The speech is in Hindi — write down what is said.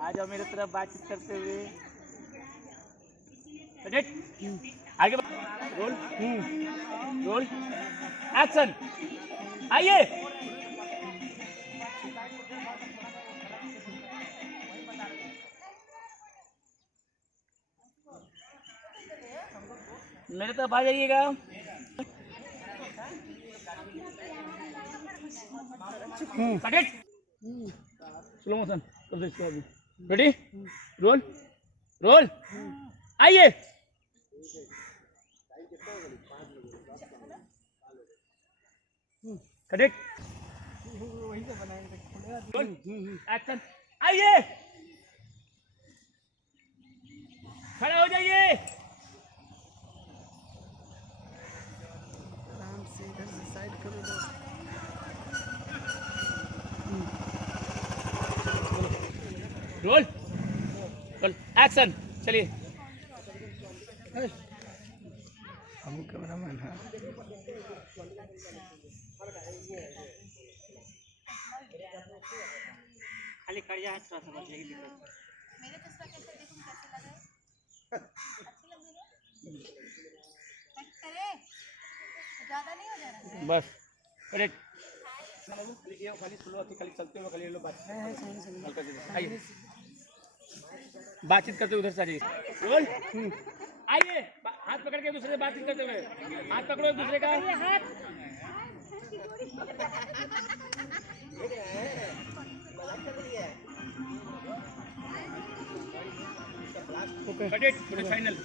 आ जाओ मेरे तरफ बातचीत करते हुए। आगे रोल रोल एक्शन। आइए मेरे तरफ आ जाइएगा। Slow motion. Ready roll roll आइए। Correct action. आइए खड़ा हो जाइए। आराम से इधर से साइड करो दो। Roll roll action. चलिए हम कैमरामैन हैं। खाली खड़िया है थोड़ा सा बस यही दिक्कत। मेरे चश्मा कैसे देखूं कैसे लगे? अच्छी लग रही है? कट करे ज्यादा नहीं हो जा रहा है? बस करेक्ट। खाली स्लो खाली चलते हुए खाली लोग बात आइए बातचीत करते हुए उधर से आइए। रोल आइए हाथ पकड़ के दूसरे से बातचीत करते हुए। हाथ पकड़ो एक दूसरे का हाथ। फाइनल।